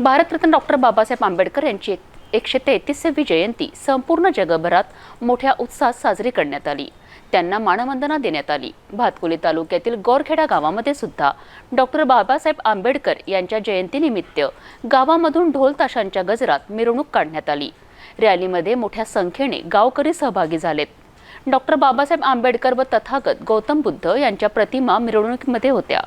Bharat Ratna doctor Babasaheb Ambedkar यांची 133वी जयंती संपूर्ण जगभरात मोठ्या उत्साहात साजरी करण्यात आली। त्यांना मानवंदना देण्यात आली। भातकुली तालुक्यातील गोरखेडा गावामध्ये सुद्धा डॉक्टर बाबासाहेब आंबेडकर यांच्या जयंतीनिमित्त गावामधून ढोल ताशांच्या गजरात मिरवणूक काढण्यात आली। रॅलीमध्ये मोठ्या संख्येने गावकरी सहभागी झालेत। डॉक्टर बाबासाहेब आंबेडकर व तथागत गौतम बुद्ध यांच्या प्रतिमा मिरवणुकीमध्ये होत्या।